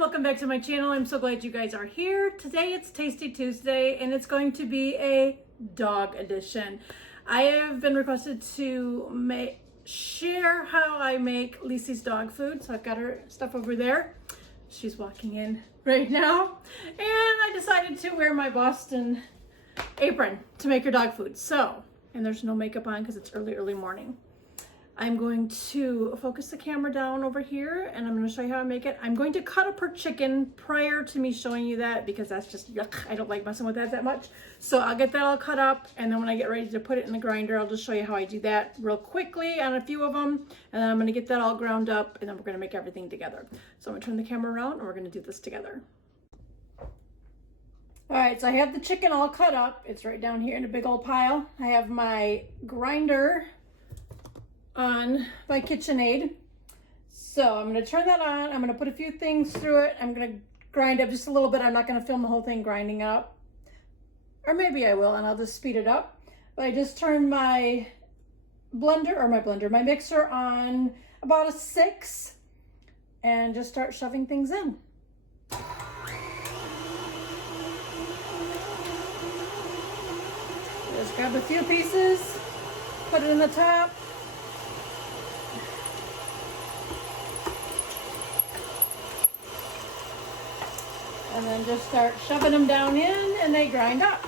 welcome back to my channel. I'm so glad you guys are here. Today it's Tasty Tuesday and it's going to be a dog edition. I have been requested to share how I make Lisi's dog food, so I've got her stuff over there. She's walking in right now, and I decided to wear my Boston apron to make her dog food. So, and there's no makeup on because it's early morning. I'm going to focus the camera down over here and I'm going to show you how I make it. I'm going to cut up her chicken prior to me showing you that because that's just yuck. I don't like messing with that much. So I'll get that all cut up, and then when I get ready to put it in the grinder, I'll just show you how I do that real quickly on a few of them. And then I'm going to get that all ground up, and then we're going to make everything together. So I'm going to turn the camera around and we're going to do this together. All right, so I have the chicken all cut up. It's right down here in a big old pile. I have my grinder on my KitchenAid. So I'm going to turn that on. I'm going to put a few things through it. I'm going to grind up just a little bit. I'm not going to film the whole thing grinding up. Or maybe I will, and I'll just speed it up. But I just turned my my mixer on about a 6 and just start shoving things in. Just grab a few pieces, put it in the top. And then just start shoving them down in and they grind up.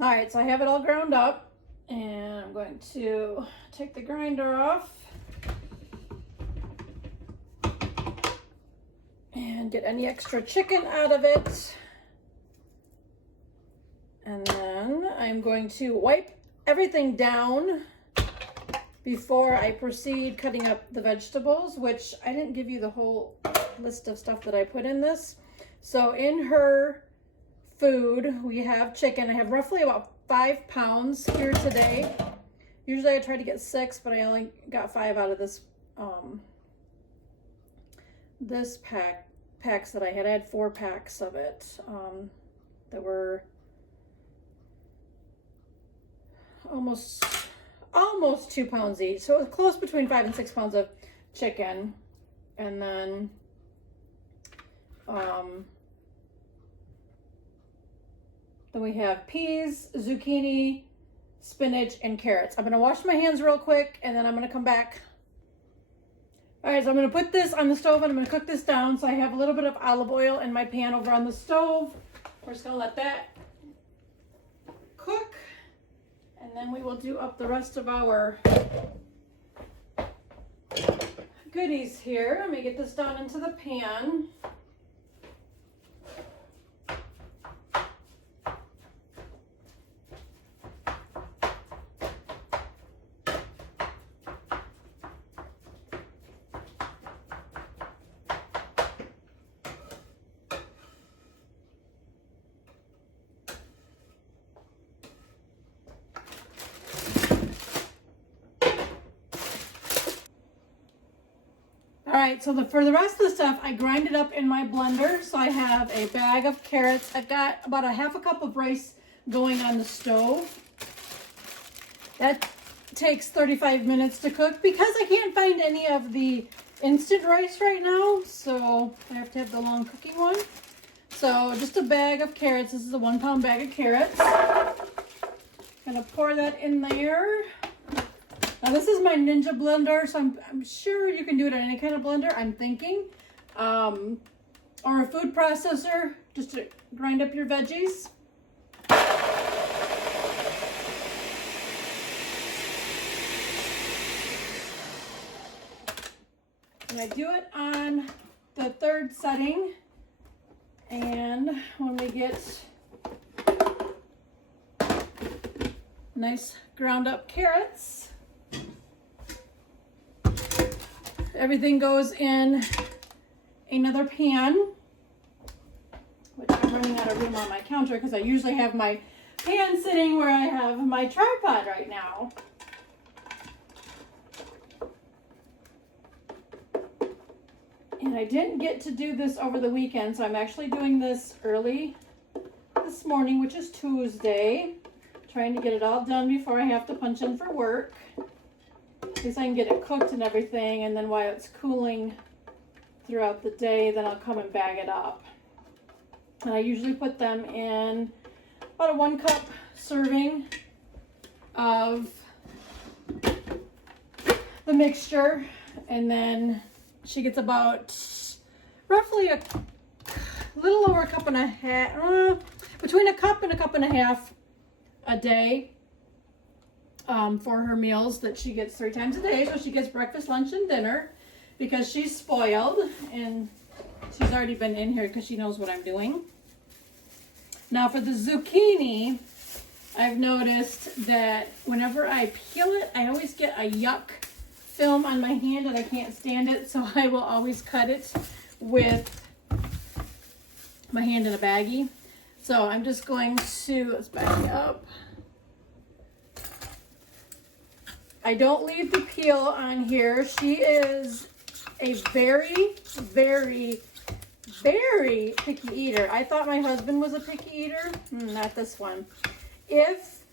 All right, so I have it all ground up, and I'm going to take the grinder off and get any extra chicken out of it. And then I'm going to wipe everything down before I proceed cutting up the vegetables, which I didn't give you the whole list of stuff that I put in this. So in her food, we have chicken. I have roughly about 5 pounds here today. Usually I try to get 6, but I only got 5 out of this this packs that I had. I had 4 packs of it that were almost 2 pounds each. So it was close between 5 and 6 pounds of chicken. And then then we have peas, zucchini, spinach, and carrots. I'm going to wash my hands real quick, and then I'm going to come back. All right, so I'm going to put this on the stove, and I'm going to cook this down. So I have a little bit of olive oil in my pan over on the stove. We're just going to let that cook, and then we will do up the rest of our goodies here. Let me get this down into the pan. right, so for the rest of the stuff, I grind it up in my blender. So I have a bag of carrots. I've got about a half a cup of rice going on the stove. That takes 35 minutes to cook because I can't find any of the instant rice right now. So I have to have the long cooking one. So just a bag of carrots. This is a 1 pound bag of carrots. Gonna pour that in there. Now this is my Ninja blender, so I'm sure you can do it on any kind of blender, I'm thinking. Or a food processor, just to grind up your veggies. And I do it on the 3rd setting. And when we get nice ground up carrots, everything goes in another pan, which I'm running out of room on my counter because I usually have my pan sitting where I have my tripod right now. And I didn't get to do this over the weekend, so I'm actually doing this early this morning, which is Tuesday. Trying to get it all done before I have to punch in for work. At least I can get it cooked and everything, and then while it's cooling throughout the day, then I'll come and bag it up. And I usually put them in about a 1 cup serving of the mixture, and then she gets about roughly a little over a cup and a half, between a cup and a half a day for her meals that she gets 3 times a day. So she gets breakfast, lunch, and dinner because she's spoiled, and she's already been in here because she knows what I'm doing. Now for the zucchini, I've noticed that whenever I peel it, I always get a yuck film on my hand and I can't stand it, so I will always cut it with my hand in a baggie. So I'm just going to, let's back it up. I don't leave the peel on here. She is a very, very, very picky eater. I thought my husband was a picky eater. Not this one. If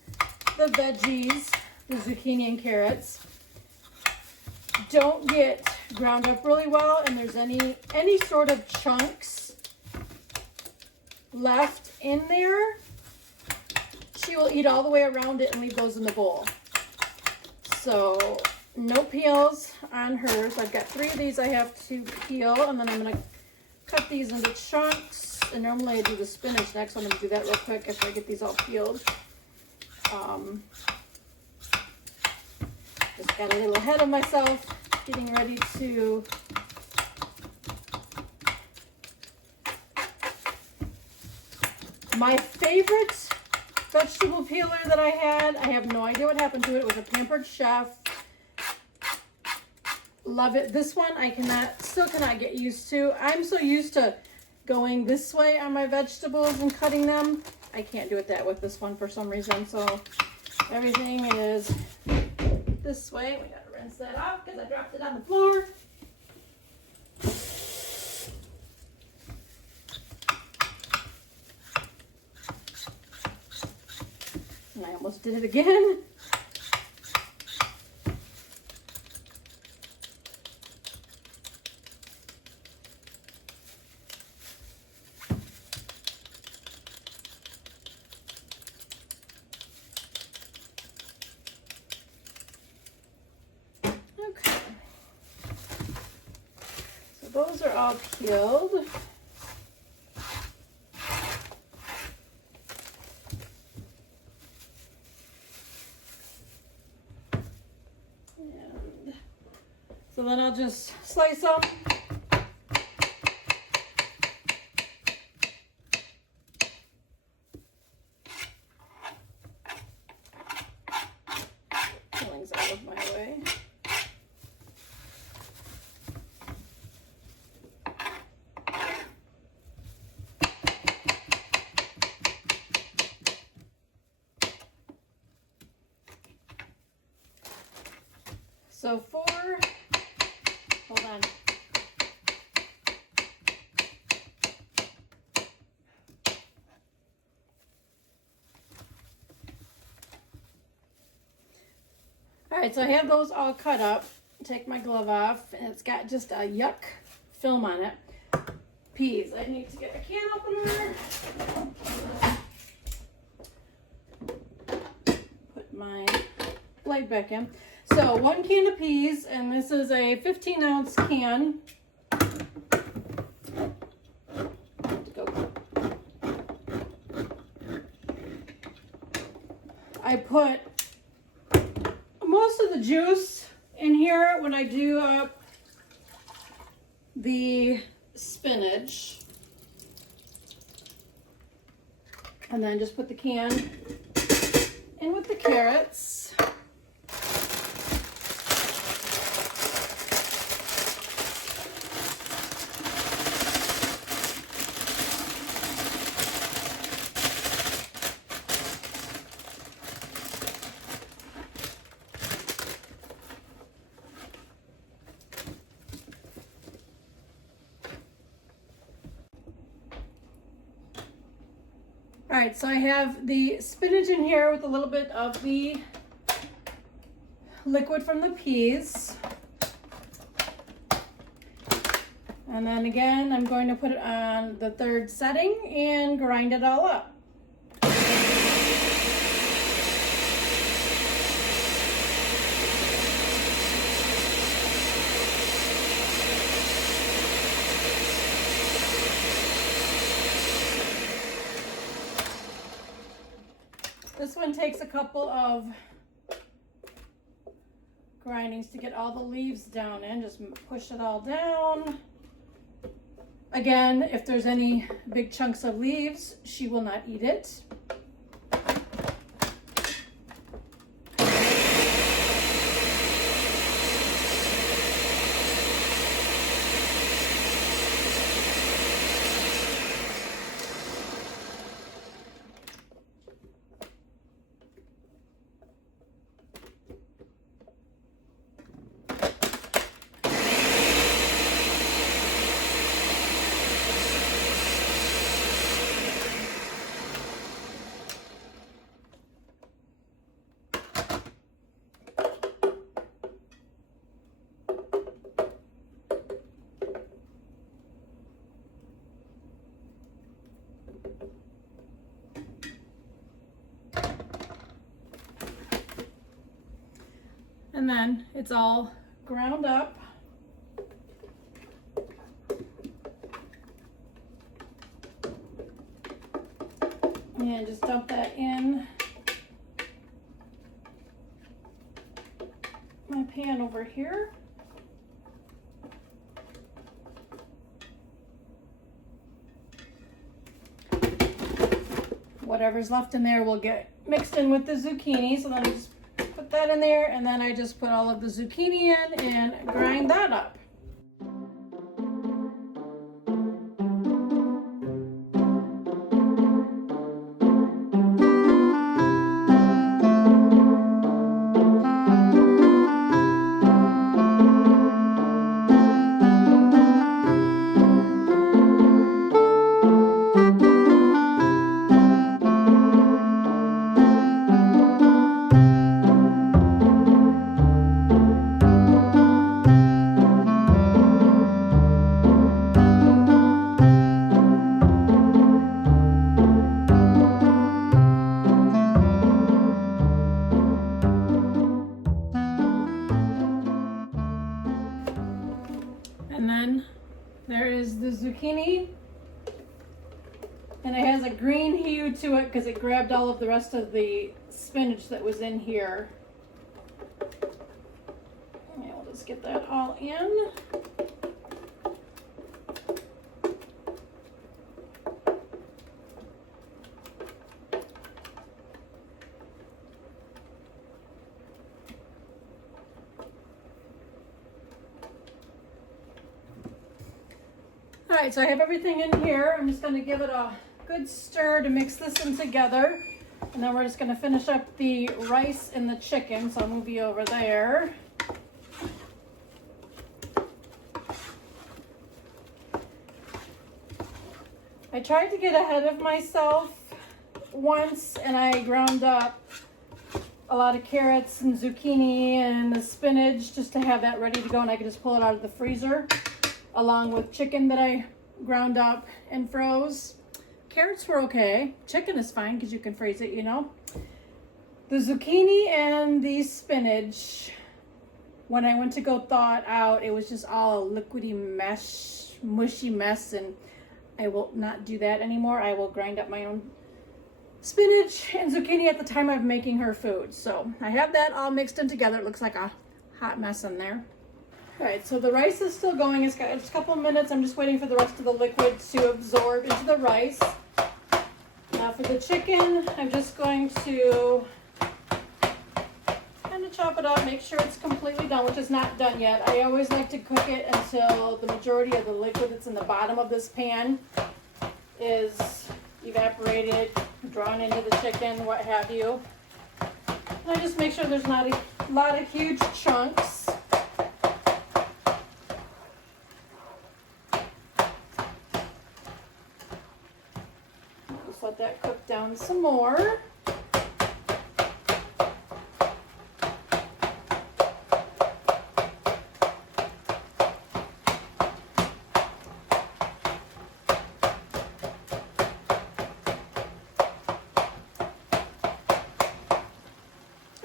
the veggies, the zucchini and carrots, don't get ground up really well and there's any sort of chunks left in there, she will eat all the way around it and leave those in the bowl. So no peels on hers. I've got 3 of these I have to peel, and then I'm going to cut these into chunks. And normally I do the spinach next, so I'm going to do that real quick after I get these all peeled. Just got a little ahead of myself, getting ready to my favorite vegetable peeler that I have no idea what happened to it. It was a Pampered Chef. Love it. This one I still cannot get used to. I'm so used to going this way on my vegetables and cutting them. I can't do it that with this one for some reason. So everything is this way. We gotta rinse that off because I dropped it on the floor. And I almost did it again. Okay. So those are all peeled. So then I'll just slice them. Peeling's out of my way. So hold on. right, so I have those all cut up. Take my glove off, and it's got just a yuck film on it. Peas. I need to get a can opener. Put my blade back in. So 1 can of peas, and this is a 15-ounce can. I put most of the juice in here when I do up the spinach. And then just put the can in with the carrots. All right, so I have the spinach in here with a little bit of the liquid from the peas. And then again, I'm going to put it on the 3rd setting and grind it all up. This one takes a couple of grindings to get all the leaves down in. Just push it all down. Again, if there's any big chunks of leaves, she will not eat it. And then it's all ground up. And just dump that in my pan over here. Whatever's left in there will get mixed in with the zucchini. So then I just put that in there, and then I just put all of the zucchini in and grind that up. And then there is the zucchini, and it has a green hue to it because it grabbed all of the rest of the spinach that was in here. And we'll just get that all in. All right, so I have everything in here. I'm just going to give it a good stir to mix this in together. And then we're just going to finish up the rice and the chicken. So I'll move you over there. I tried to get ahead of myself once, and I ground up a lot of carrots and zucchini and the spinach just to have that ready to go, and I can just pull it out of the freezer along with chicken that I ground up and froze. Carrots were okay. Chicken is fine because you can freeze it, you know. The zucchini and the spinach, when I went to go thaw it out, it was just all a liquidy mesh, mushy mess, and I will not do that anymore. I will grind up my own spinach and zucchini at the time of making her food. So I have that all mixed in together. It looks like a hot mess in there. All right, so the rice is still going. It's got just a couple of minutes. I'm just waiting for the rest of the liquid to absorb into the rice. Now for the chicken, I'm just going to kind of chop it up, make sure it's completely done, which is not done yet. I always like to cook it until the majority of the liquid that's in the bottom of this pan is evaporated, drawn into the chicken, what have you. And I just make sure there's not a lot of huge chunks. Just let that cook down some more.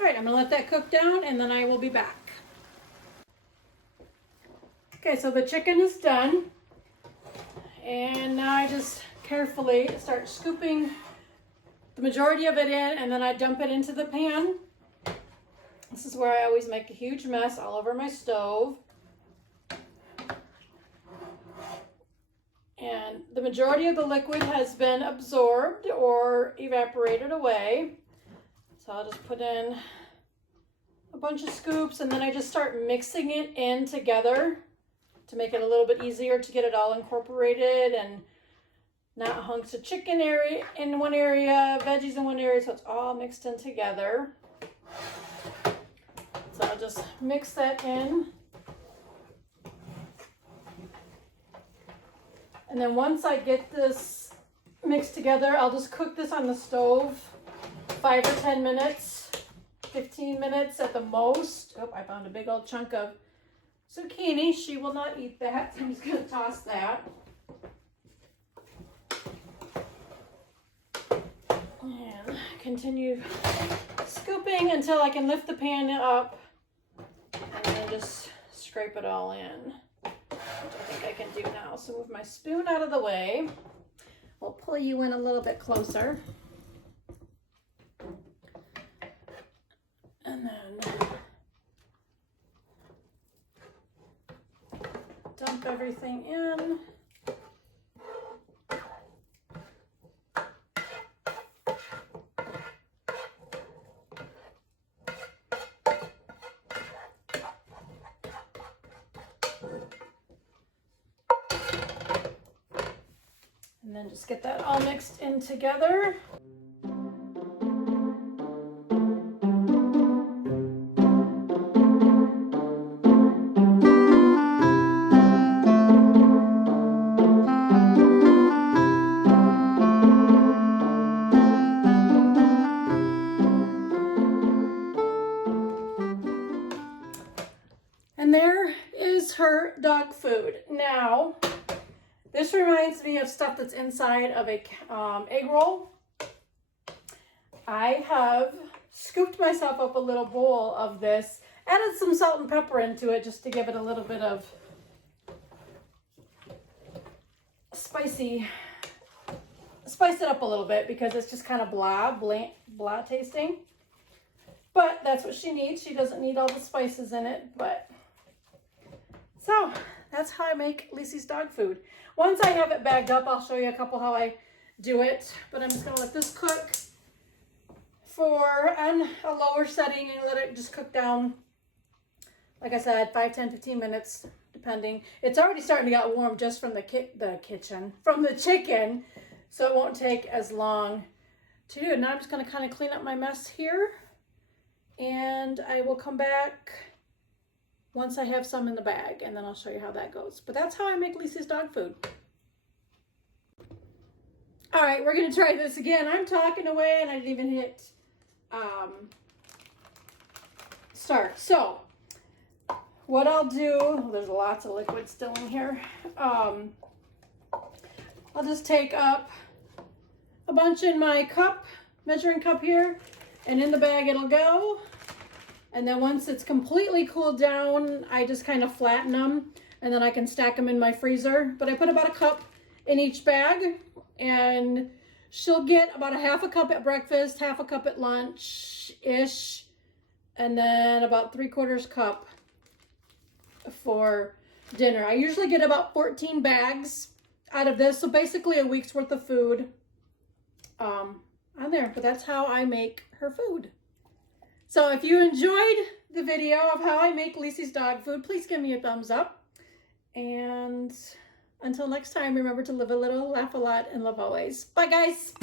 I'm gonna let that cook down and then I will be back. Okay, so the chicken is done. And now I just carefully start scooping the majority of it in, and then I dump it into the pan. This is where I always make a huge mess all over my stove. And the majority of the liquid has been absorbed or evaporated away. So I'll just put in a bunch of scoops, and then I just start mixing it in together to make it a little bit easier to get it all incorporated and not hunks of chicken area in one area, veggies in one area, so it's all mixed in together. So I'll just mix that in. And then once I get this mixed together, I'll just cook this on the stove 5 or 10 minutes, 15 minutes at the most. Oh, I found a big old chunk of zucchini. She will not eat that, so I'm just going to toss that. And continue scooping until I can lift the pan up and then just scrape it all in, which I think I can do now. So move my spoon out of the way. We'll pull you in a little bit closer. And then dump everything in. And then just get that all mixed in together. And there is her dog food. Now, this reminds me of stuff that's inside of a egg roll. I have scooped myself up a little bowl of this, added some salt and pepper into it just to give it a little bit of spice it up a little bit because it's just kind of blah tasting. But that's what she needs. She doesn't need all the spices in it, but so that's how I make Lisey's dog food. Once I have it bagged up, I'll show you a couple how I do it, but I'm just gonna let this cook on a lower setting and let it just cook down, like I said, 5, 10, 15 minutes, depending. It's already starting to get warm just from the chicken, so it won't take as long to do. Now I'm just gonna kind of clean up my mess here, and I will come back once I have some in the bag, and then I'll show you how that goes. But that's how I make Lisey's dog food. All right, we're gonna try this again. I'm talking away and I didn't even hit start. So what I'll do, there's lots of liquid still in here. I'll just take up a bunch in my cup, measuring cup here, and in the bag it'll go. And then once it's completely cooled down, I just kind of flatten them, and then I can stack them in my freezer. But I put about a cup in each bag, and she'll get about a half a cup at breakfast, half a cup at lunch-ish, and then about 3/4 cup for dinner. I usually get about 14 bags out of this, so basically a week's worth of food on there. But that's how I make her food. So if you enjoyed the video of how I make Lisi's dog food, please give me a thumbs up. And until next time, remember to live a little, laugh a lot, and love always. Bye, guys.